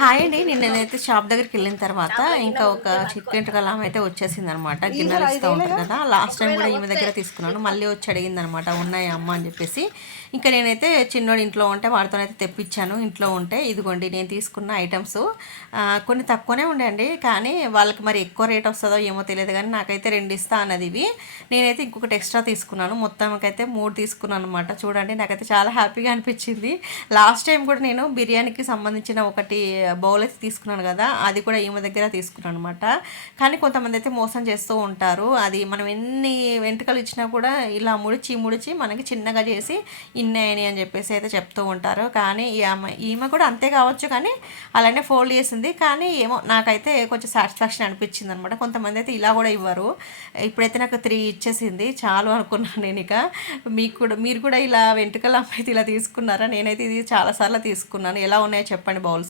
Hi అండి. నేనైతే shop దగ్గరికి వెళ్ళిన తర్వాత ఇంకా ఒక చిక్కెంటుకల ఆమె అయితే వచ్చేసిందనమాట. గిన్నెలు ఇస్తూ ఉంటారు కదా, లాస్ట్ టైం కూడా ఈమె దగ్గర తీసుకున్నాను. మళ్ళీ వచ్చి అడిగిందనమాట, ఉన్నాయా అమ్మ అని చెప్పేసి. ఇంకా నేనైతే చిన్నోడు ఇంట్లో ఉంటే వాడితోనైతే తెప్పించాను. ఇంట్లో ఉంటే ఇదిగోండి నేను తీసుకున్న ఐటమ్స్ కొన్ని తక్కువనే ఉండేయండి, కానీ వాళ్ళకి మరి ఎక్కువ రేట్ వస్తుందో ఏమో తెలియదు, కానీ నాకైతే 2 ఇస్తా అన్నది ఇవి. నేనైతే ఇంకొకటి ఎక్స్ట్రా తీసుకున్నాను, మొత్తానికైతే 3 తీసుకున్నాను అనమాట. చూడండి, నాకైతే చాలా హ్యాపీగా అనిపించింది. లాస్ట్ టైం కూడా నేను బిర్యానీకి సంబంధించిన ఒకటి బౌల్ అయితే తీసుకున్నాను కదా, అది కూడా ఈమె దగ్గర తీసుకున్నాను అనమాట. కానీ కొంతమంది అయితే మోసం చేస్తూ ఉంటారు. అది మనం ఎన్ని వెంట్రుకలు ఇచ్చినా కూడా ఇలా ముడిచి ముడిచి మనకి చిన్నగా చేసి ఇన్ని అయినాయి అని చెప్పేసి అయితే చెప్తూ ఉంటారు. కానీ ఈమె కూడా అంతే కావచ్చు, కానీ అలానే ఫోల్డ్ చేసింది. కానీ ఏమో నాకైతే కొంచెం సాటిస్ఫాక్షన్ అనిపించింది అనమాట. కొంతమంది అయితే ఇలా కూడా ఇవ్వరు. ఇప్పుడైతే నాకు 3 ఇచ్చేసింది, చాలు అనుకున్నాను నేను. ఇక మీరు కూడా ఇలా వెంట్రుకల అమ్మాయి ఇలా తీసుకున్నారా? నేనైతే ఇది చాలాసార్లు తీసుకున్నాను. ఎలా ఉన్నాయో చెప్పండి బౌల్స్.